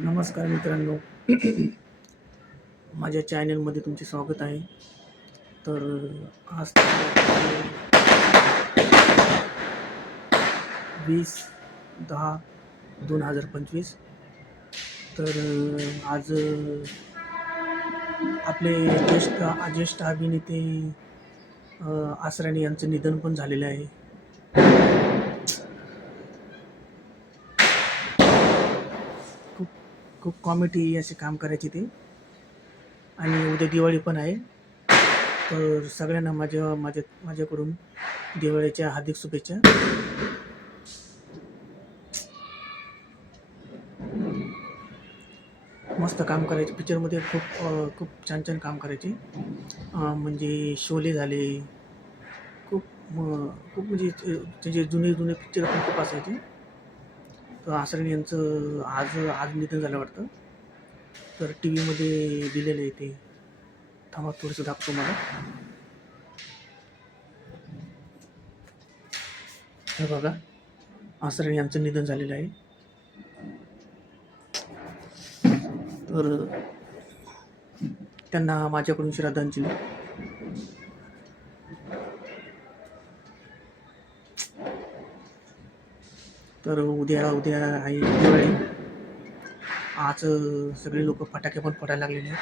नमस्कार मित्रांनो. माझ्या चॅनलमध्ये तुमचे स्वागत आहे. तर आज वीस दहा दोन हजार पंचवीस. तर आज आपले ज्येष्ठ ज्येष्ठ अभिनेते आसराणी यांचं निधन पण झालेलं आहे. खूप कॉमेडी असे काम करायचे ते. आणि उद्या दिवाळी पण आहे. तर सगळ्यांना माझ्या माझ्या माझ्याकडून दिवाळीच्या हार्दिक शुभेच्छा. मस्त काम करायचे. पिक्चरमध्ये खूप खूप छान छान काम करायचे. म्हणजे शोले झाले. खूप खूप म्हणजे त्याचे जुने जुने पिक्चर पण खूप असायचे. तर आसरण यांचं आज आज निधन झालं वाटतं. तर टी व्हीमध्ये दिलेलं आहे ते. थांबा थोडंसं दाखवतो मला हे बघा आसरण यांचं निधन झालेलं आहे. तर त्यांना माझ्याकडून श्रद्धांजली. तर उद्या उद्या आहे दिवाळी. आज सगळे लोक फटाके पण फोडायला लागलेले आहेत.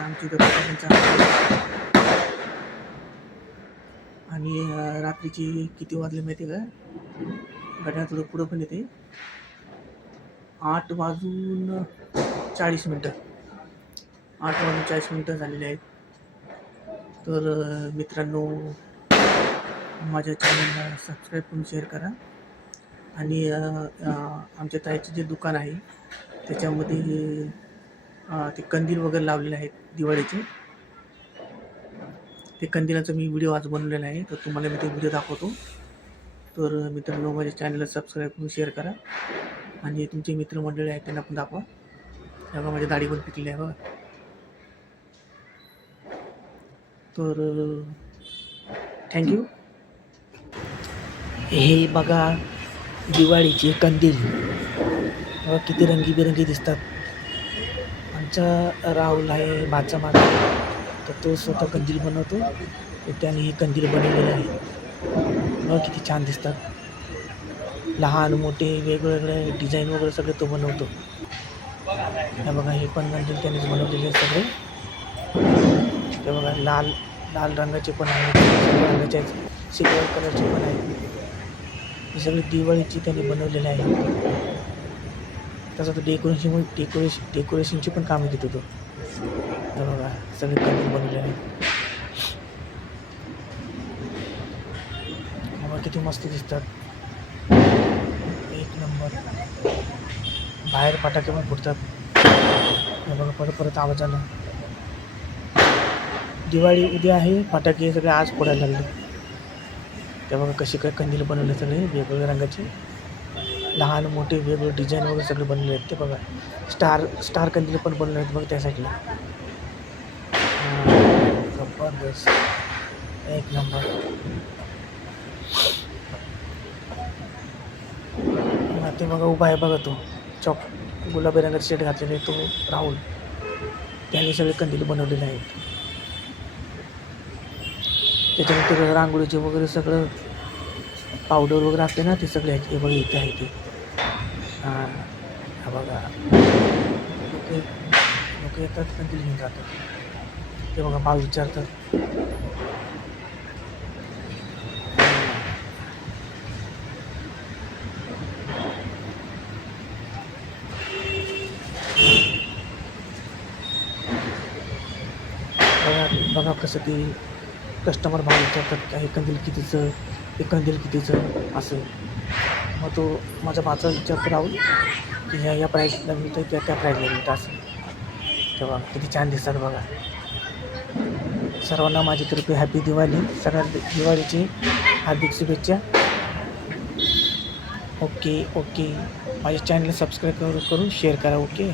आमच्या इथं आणि रात्रीची किती वाजले माहिती आहे का? घड्याळ थोडं पुढं पण येते. आठ वाजून चाळीस मिनटं. आठ वाजून चाळीस मिनटं झालेले आहेत. तर मित्रांनो माझ्या चॅनलला सबस्क्राईब करून शेअर करा. आणि आमच्या ताईचे जे दुकान आहे त्याच्यामध्ये ते कंदील वगैरे लावलेले आहेत दिवाळीचे. ते कंदिलाचा मी व्हिडिओ आज बनवलेला आहे तर तुम्हाला मी ते व्हिडिओ दाखवतो. तर मित्रांनो माझ्या चॅनलला सबस्क्राईब करून शेअर करा. आणि तुमचे मित्रमंडळी आहेत त्यांना पण दाखवा. हे बघा दाढी पण पिकली आहे बघा. तर थँक्यू हे बघा दिवाळीचे कंदील. बघा किती रंगीबेरंगी दिसतात. आमचा राहुल आहे भाचा माझा तर तो स्वतः कंदील बनवतो. त्याने हे कंदील बनवलेले आहे. बघा किती छान दिसतात. लहान मोठे वेगवेगळे डिझाईन वगैरे सगळे तो बनवतो. हे बघा हे पण कंदील त्यानेच बनवलेले आहे सगळे. ते बघा लाल लाल रंगाचे पण आहेत. रंगाचे आहेत. सिल्वर कलरचे पण आहेत. हे सगळे दिवाळीची त्यांनी बनवलेले आहे. तसं तो डेकोरेशन डेकोरेशन डेकोरेशनची पण कामं घेत होतो. बघा सगळे कलर बनवले आहेत. बाबा किती मस्त दिसतात. एक नंबर. बाहेर फटाके पण फुटतात. बघा परत परत आवाज आला. दिवाळी उद्या आहे फटाके सगळे आज फोडायला लागले. हे बघा कशी काय कंदील बनवले सगळे वेगवेगळ्या रंगाचे. लहान मोठे वेगवेगळे डिझाईन वगैरे सगळे बनवले आहेत ते बघा. स्टार स्टार कंदील पण बनवले आहेत बघा त्या साईडला जबरदस्त. एक नंबर ते बघा उभा आहे बघा तो. चॉक गुलाबी रंगाचे शर्ट घातलेले तो राहुल. त्याने सगळे कंदील बनवलेले आहेत. त्याच्यानंतर रांगोळीचे वगैरे सगळं पावडर वगैरे असते ना ते सगळे आहेत. हे बघा इथे आहे ते. हां बघा. लोक लोक येतात कंदील घेऊन जातात. ते बघा भाव विचारतात. बघा बघा कसं ते कस्टमर भाव विचारतात का हे कंदील कितीचं हे कंदील कितीचं असं. मग तो माझा भाचा विचार करावं की ह्या या प्राईजला मिळतं त्या त्या प्राईजला मिळतं असं. तेव्हा किती छान दिसतात बघा. सर्वांना माझ्यातर्फे हॅपी दिवाळी. सगळ्या दिवाळीची हार्दिक शुभेच्छा. ओके ओके माझ्या चॅनलला सबस्क्राईब करू करून शेअर करा ओके